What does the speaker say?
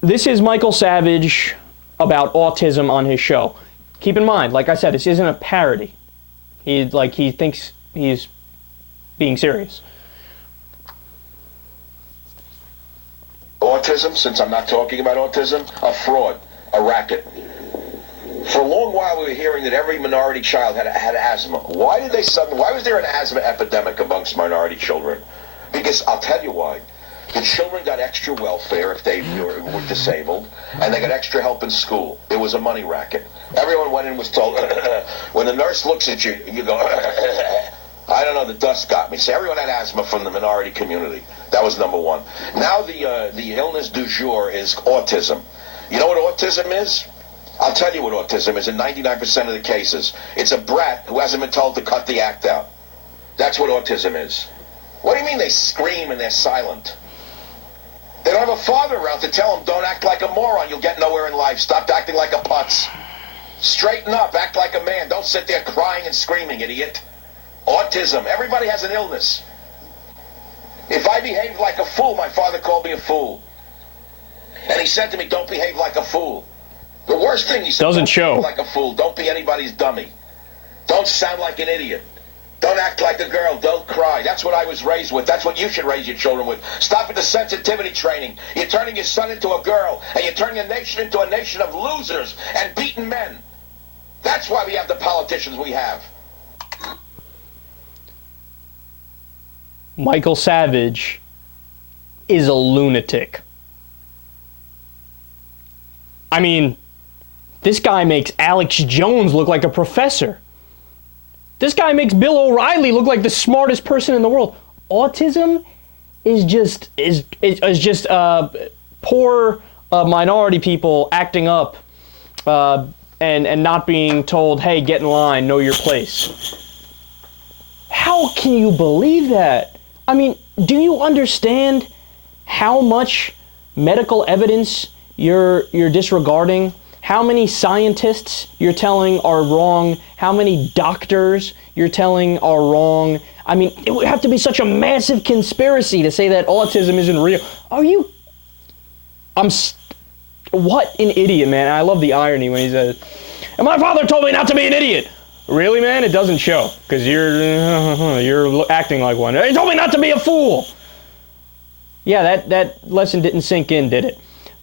this is Michael Savage about autism on his show. Keep in mind, like I said, this isn't a parody. He thinks he's being serious. Autism, since I'm not talking about autism, a fraud, a racket. For a long while, we were hearing that every minority child had asthma. Why was there an asthma epidemic amongst minority children? Because I'll tell you why. The children got extra welfare if they were disabled, and they got extra help in school. It was a money racket. Everyone went in and was told, when the nurse looks at you, you go, I don't know, the dust got me. So everyone had asthma from the minority community. That was number one. Now the illness du jour is autism. You know what autism is? I'll tell you what autism is in 99% of the cases. It's a brat who hasn't been told to cut the act out. That's what autism is. What do you mean they scream and they're silent? They don't have a father around to tell them, don't act like a moron, you'll get nowhere in life. Stop acting like a putz. Straighten up, act like a man. Don't sit there crying and screaming, idiot. Autism. Everybody has an illness. If I behaved like a fool, my father called me a fool. And he said to me, don't behave like a fool. The worst thing he said, doesn't don't show. behave like a fool. Don't be anybody's dummy. Don't sound like an idiot. Don't act like a girl. Don't cry. That's what I was raised with. That's what you should raise your children with. Stop with the sensitivity training. You're turning your son into a girl, and you're turning a nation into a nation of losers and beaten men. That's why we have the politicians we have. Michael Savage is a lunatic. I mean, this guy makes Alex Jones look like a professor. This guy makes Bill O'Reilly look like the smartest person in the world. Autism is just poor minority people acting up and not being told, hey, get in line, know your place. How can you believe that? I mean, do you understand how much medical evidence you're disregarding? How many scientists you're telling are wrong? How many doctors you're telling are wrong? I mean, it would have to be such a massive conspiracy to say that autism isn't real. Are you... What an idiot, man. I love the irony when he says, and my father told me not to be an idiot. Really, man? It doesn't show, because you're acting like one. He told me not to be a fool. Yeah, that lesson didn't sink in, did it?